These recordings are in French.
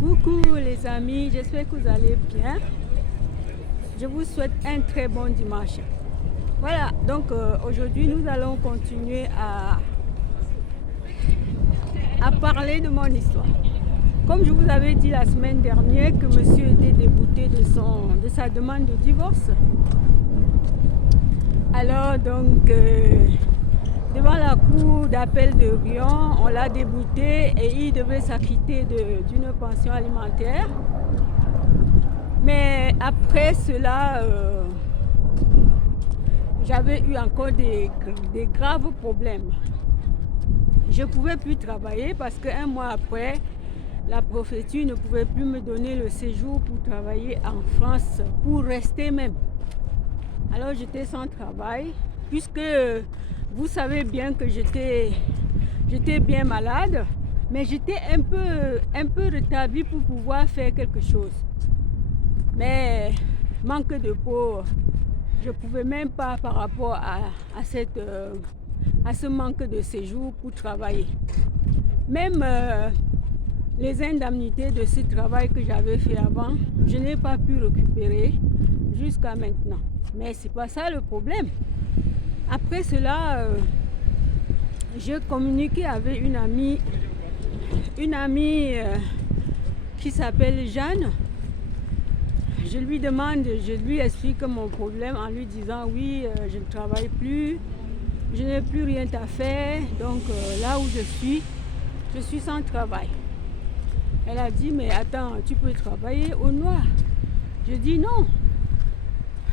Coucou les amis, j'espère que vous allez bien. Je vous souhaite un très bon dimanche. Voilà, donc aujourd'hui nous allons continuer à parler de mon histoire. Comme je vous avais dit la semaine dernière que monsieur était débouté de sa demande de divorce. Alors donc devant la cour d'appel de Rion, on l'a débouté et il devait s'acquitter d'une pension alimentaire. Mais après cela, j'avais eu encore des graves problèmes. Je ne pouvais plus travailler parce qu'un mois après, la préfecture ne pouvait plus me donner le séjour pour travailler en France, pour rester même. Alors j'étais sans travail, puisque vous savez bien que j'étais bien malade, mais j'étais un peu rétablie pour pouvoir faire quelque chose. Mais manque de peau, je ne pouvais même pas par rapport à ce manque de séjour pour travailler. Même les indemnités de ce travail que j'avais fait avant, je n'ai pas pu récupérer jusqu'à maintenant. Mais ce n'est pas ça le problème. Après cela, je communiquais avec une amie qui s'appelle Jeanne. Je lui explique mon problème en lui disant oui, je ne travaille plus, je n'ai plus rien à faire, donc là où je suis sans travail. Elle a dit mais attends, tu peux travailler au noir. Je dis non,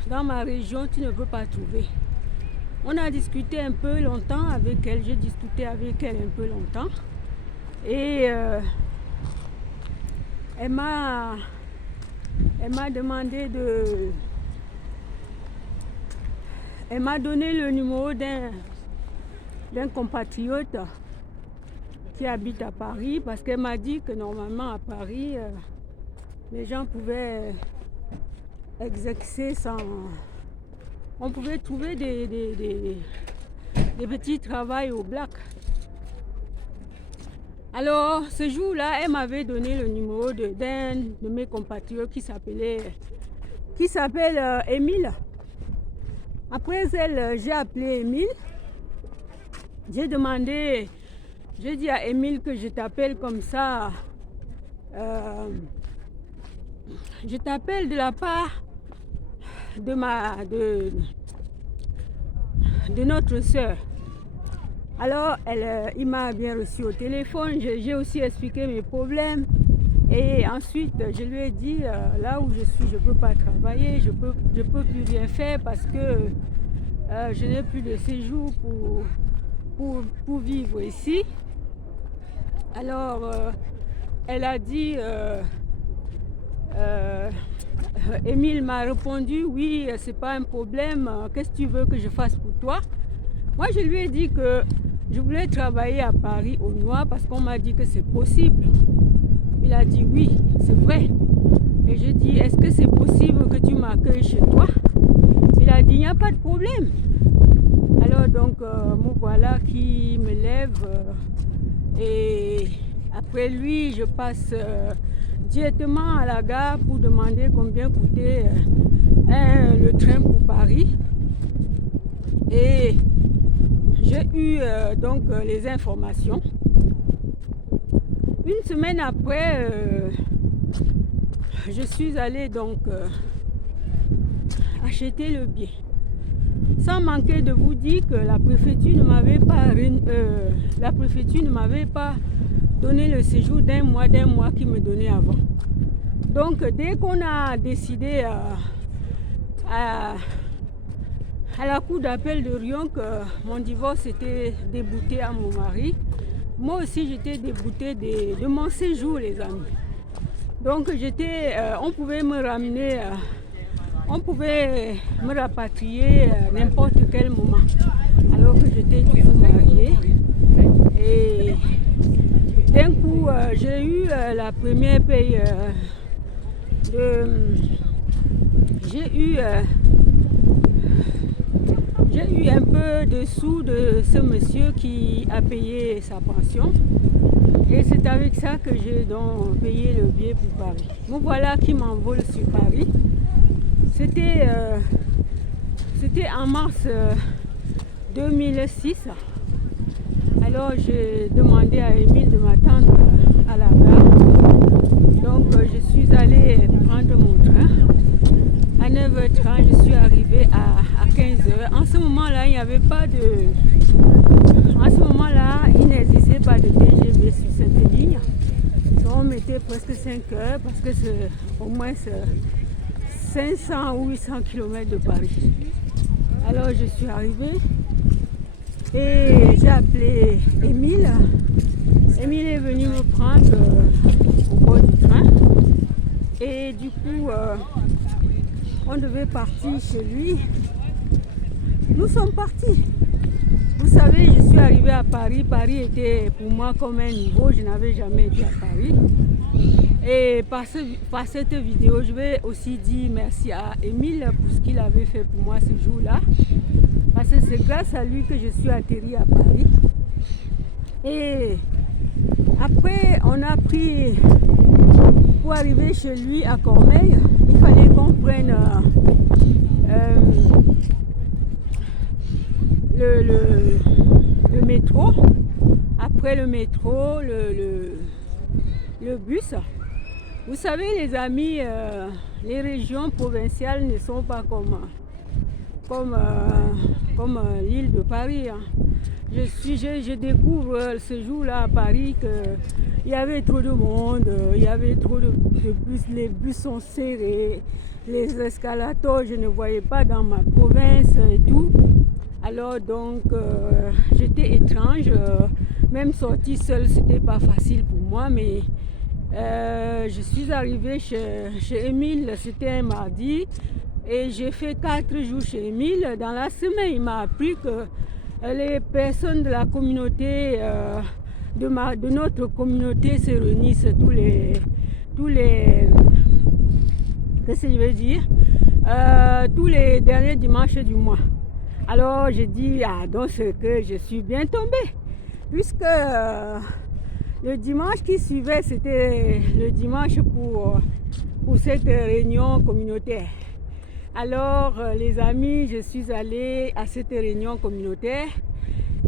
dans ma région tu ne peux pas trouver. On a discuté un peu longtemps avec elle, j'ai discuté avec elle un peu longtemps et elle m'a demandé elle m'a donné le numéro d'un compatriote qui habite à Paris parce qu'elle m'a dit que normalement à Paris, les gens pouvaient exercer sans... On pouvait trouver des petits travails au black. Alors, ce jour-là, elle m'avait donné le numéro d'un de mes compatriotes qui s'appelle Émile. Après elle, j'ai appelé Émile. J'ai dit à Émile que je t'appelle comme ça. Je t'appelle de la part de notre sœur. Alors, il m'a bien reçu au téléphone, j'ai aussi expliqué mes problèmes et ensuite je lui ai dit là où je suis, je ne peux pas travailler, je peux plus rien faire parce que je n'ai plus de séjour pour vivre ici. Alors, elle a dit, Émile m'a répondu, oui, c'est pas un problème, qu'est-ce que tu veux que je fasse pour toi? Moi, je lui ai dit que je voulais travailler à Paris au noir parce qu'on m'a dit que c'est possible. Il a dit oui, c'est vrai. Et je dis, est-ce que c'est possible que tu m'accueilles chez toi? Il a dit, il n'y a pas de problème. Alors donc, me voilà qui me lève et après lui, je passe directement à la gare pour demander combien coûtait le train pour Paris. Et j'ai eu donc les informations. Une semaine après, je suis allée donc acheter le billet. Sans manquer de vous dire que la préfecture ne m'avait pas donné le séjour d'un mois qu'il me donnait avant. Donc dès qu'on a décidé à la cour d'appel de Rion que mon divorce était débouté à mon mari, moi aussi j'étais déboutée de mon séjour, les amis. Donc on pouvait me ramener, on pouvait me rapatrier à n'importe quel moment, alors que j'étais toujours mariée. Et d'un coup, j'ai eu la première paye j'ai eu un peu de sous de ce monsieur qui a payé sa pension. Et c'est avec ça que j'ai donc payé le billet pour Paris. Bon, voilà qui m'envole sur Paris. C'était en mars 2006. Alors j'ai demandé à Émile de m'attendre à la gare. Donc je suis allée prendre mon train. À 9h30, je suis arrivée à 15h. En ce moment-là, il n'y avait pas de... En ce moment-là, il n'existait pas de TGV sur cette ligne. Donc on mettait presque 5 heures parce que c'est au moins 500 ou 800 km de Paris. Alors je suis arrivée et j'ai appelé Émile. Émile est venu me prendre au bord du train. Et du coup, on devait partir chez lui. Nous sommes partis. Vous savez, je suis arrivée à Paris. Paris était pour moi comme un niveau. Je n'avais jamais été à Paris. Et par cette vidéo, je vais aussi dire merci à Émile pour ce qu'il avait fait pour moi ce jour-là. Parce que c'est grâce à lui que je suis atterrie à Paris. Et après, on a pris, pour arriver chez lui à Cormeilles, il fallait qu'on prenne le métro. Après le métro, le bus. Vous savez les amis, les régions provinciales ne sont pas comme l'île de Paris. Hein. Je découvre ce jour-là à Paris qu'il y avait trop de monde, il y avait trop de bus, les bus sont serrés, les escalators je ne voyais pas dans ma province et tout. Alors donc j'étais étrange, même sortir seule c'était pas facile pour moi, mais je suis arrivée chez Émile, c'était un mardi et j'ai fait 4 jours chez Émile. Dans la semaine il m'a appris que les personnes de la communauté, de notre communauté se réunissent tous les qu'est-ce que je veux dire, tous les derniers dimanches du mois. Alors j'ai dit, ah donc c'est que je suis bien tombée, puisque le dimanche qui suivait, c'était le dimanche pour cette réunion communautaire. Alors les amis, je suis allée à cette réunion communautaire.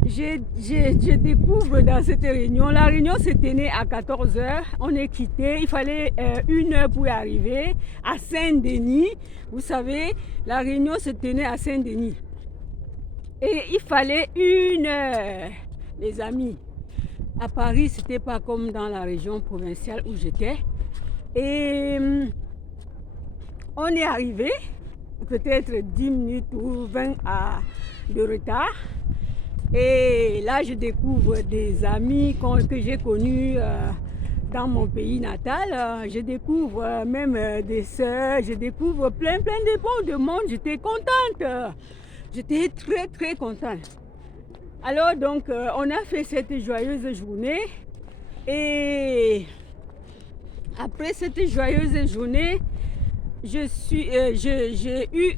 Je découvre dans cette réunion, la réunion se tenait à 14h, on est quitté, il fallait 1 heure pour y arriver à Saint-Denis. Vous savez, la réunion se tenait à Saint-Denis. Et il fallait 1 heure, les amis. À Paris, c'était pas comme dans la région provinciale où j'étais. Et on est arrivé, peut-être 10 minutes ou 20 de retard. Et là, je découvre des amis que j'ai connus dans mon pays natal. Je découvre même des sœurs, je découvre plein de monde. J'étais contente. J'étais très contente. Alors donc, on a fait cette joyeuse journée. Et après cette joyeuse journée, j'ai eu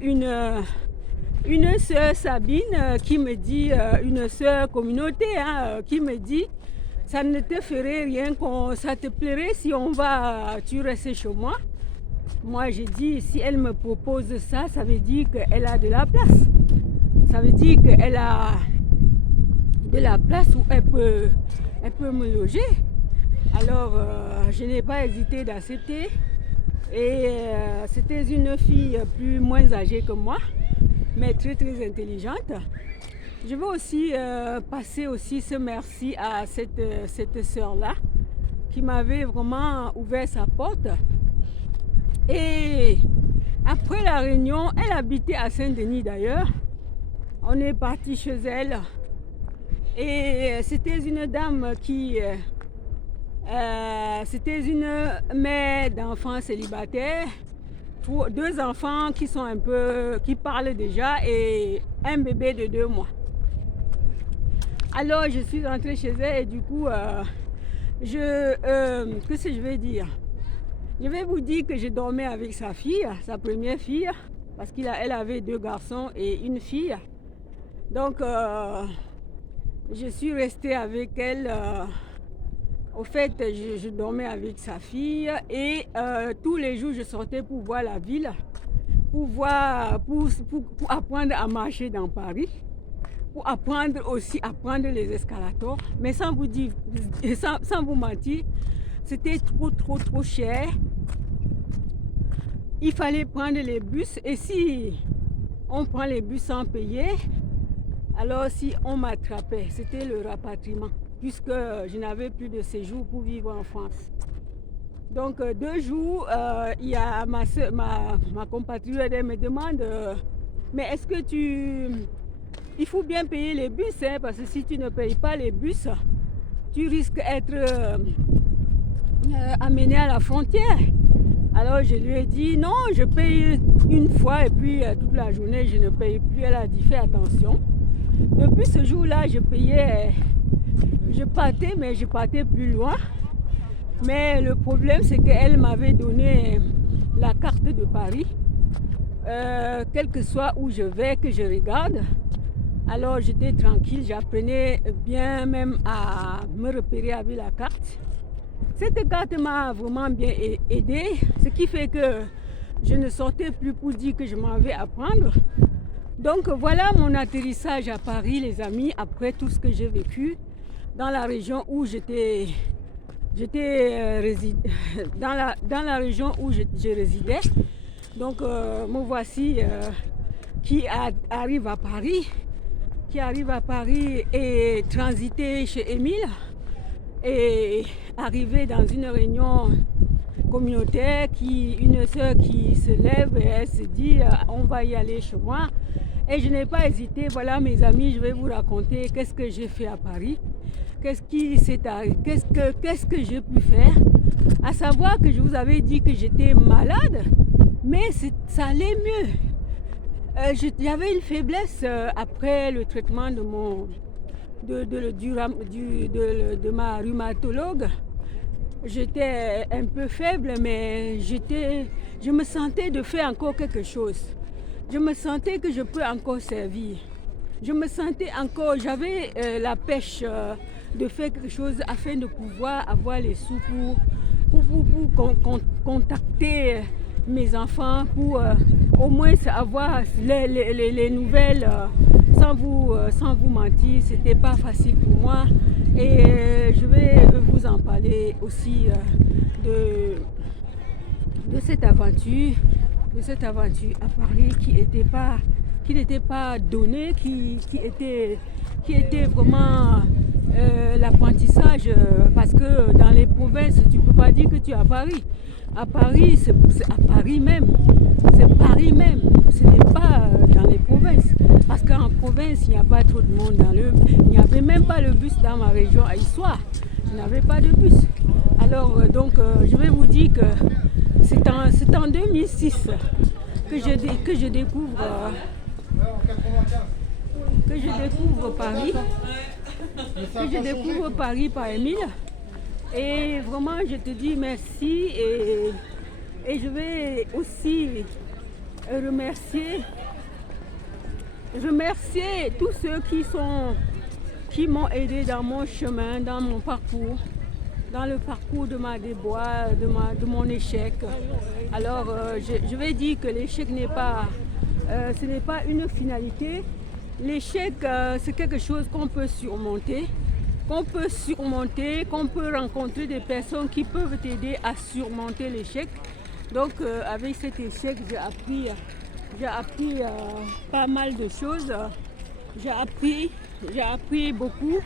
une sœur Sabine qui me dit, une sœur communauté, qui me dit, ça ne te ferait rien, ça te plairait si tu restes chez moi. Moi j'ai dit, si elle me propose ça, ça veut dire qu'elle a de la place. Ça veut dire qu'elle a de la place où elle peut me loger. Alors je n'ai pas hésité d'accepter. Et c'était une fille moins âgée que moi, mais très intelligente. Je veux aussi passer aussi ce merci à cette sœur-là qui m'avait vraiment ouvert sa porte. Et après la réunion, elle habitait à Saint-Denis d'ailleurs. On est parti chez elle. Et c'était une dame c'était une mère d'enfants célibataires, 2 enfants qui parlent déjà et un bébé de 2 mois. Alors je suis rentrée chez elle et du coup, qu'est-ce que je vais dire? Je vais vous dire que je dormais avec sa fille, sa première fille, parce qu'elle avait 2 garçons et une fille. Donc je suis restée avec elle Au fait, je dormais avec sa fille et tous les jours, je sortais pour voir la ville, pour apprendre à marcher dans Paris, pour apprendre aussi à prendre les escalators. Mais sans vous mentir, c'était trop cher. Il fallait prendre les bus et si on prend les bus sans payer, alors si on m'attrapait, c'était le rapatriement, puisque je n'avais plus de séjour pour vivre en France. Donc 2 jours, il y a ma compatriote, elle me demande mais est-ce que il faut bien payer les bus, hein, parce que si tu ne payes pas les bus, tu risques d'être amené à la frontière. Alors je lui ai dit non, je paye une fois et puis toute la journée je ne paye plus. Elle a dit fais attention. Depuis ce jour-là, je partais, mais je partais plus loin. Mais le problème, c'est qu'elle m'avait donné la carte de Paris, quel que soit où je vais, que je regarde. Alors j'étais tranquille, j'apprenais bien même à me repérer avec la carte. Cette carte m'a vraiment bien aidé, ce qui fait que je ne sortais plus pour dire que je m'en vais apprendre. Donc voilà mon atterrissage à Paris, les amis, après tout ce que j'ai vécu dans la région où dans la région où je résidais. Donc me voici qui arrive à Paris et transiter chez Émile et arriver dans une réunion communautaire, une soeur qui se lève et elle se dit on va y aller chez moi. Et je n'ai pas hésité. Voilà mes amis, je vais vous raconter qu'est-ce que j'ai fait à Paris, qu'est-ce que j'ai pu faire. À savoir que je vous avais dit que j'étais malade, mais ça allait mieux. J'avais une faiblesse après le traitement de ma rhumatologue. J'étais un peu faible, mais je me sentais de faire encore quelque chose. Je me sentais que je peux encore servir. Je me sentais encore, j'avais la pêche de faire quelque chose afin de pouvoir avoir les sous pour contacter mes enfants, pour au moins avoir les nouvelles. Sans vous mentir, c'était pas facile pour moi. Et je vais vous en parler aussi de cette aventure à Paris qui n'était pas donnée, qui était vraiment l'apprentissage, parce que dans les provinces, tu ne peux pas dire que tu es à Paris. À Paris, c'est à Paris même. C'est Paris même. Ce n'est pas dans les provinces. Parce qu'en province, il n'y a pas trop de monde il n'y avait même pas le bus dans ma région à Issoire. Je n'avais pas de bus. Alors, je vais vous dire que c'est en 2006 que je découvre Paris. Que je découvre Paris par Émile. Et vraiment, je te dis merci et je vais aussi remercier tous ceux qui m'ont aidé dans mon chemin, dans mon parcours, dans le parcours de ma déboire, de mon échec. Alors, je vais dire que l'échec ce n'est pas une finalité. L'échec, c'est quelque chose qu'on peut surmonter, qu'on peut rencontrer des personnes qui peuvent t'aider à surmonter l'échec. Donc, avec cet échec, j'ai appris pas mal de choses. J'ai appris beaucoup.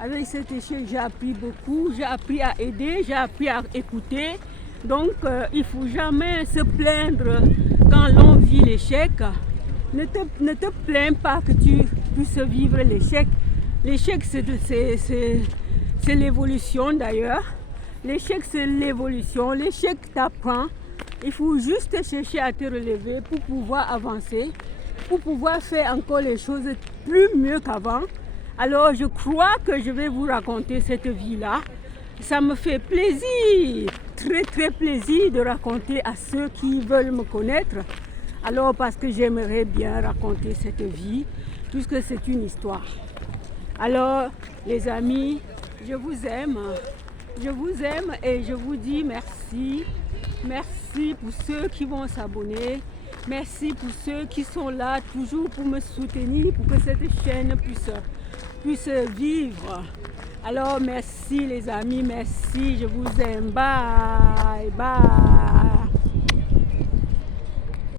Avec cet échec, j'ai appris beaucoup. J'ai appris à aider, j'ai appris à écouter. Donc, il ne faut jamais se plaindre quand l'on vit l'échec. Ne te plains pas que tu puisses vivre l'échec. L'échec, c'est l'évolution d'ailleurs. L'échec, c'est l'évolution. L'échec t'apprend. Il faut juste chercher à te relever pour pouvoir avancer, pour pouvoir faire encore les choses plus mieux qu'avant. Alors, je crois que je vais vous raconter cette vie-là. Ça me fait plaisir, très très plaisir de raconter à ceux qui veulent me connaître. Alors, parce que j'aimerais bien raconter cette vie, puisque c'est une histoire. Alors, les amis, je vous aime. Je vous aime et je vous dis merci. Merci pour ceux qui vont s'abonner. Merci pour ceux qui sont là toujours pour me soutenir, pour que cette chaîne puisse vivre. Alors merci les amis, merci, je vous aime. Bye, bye.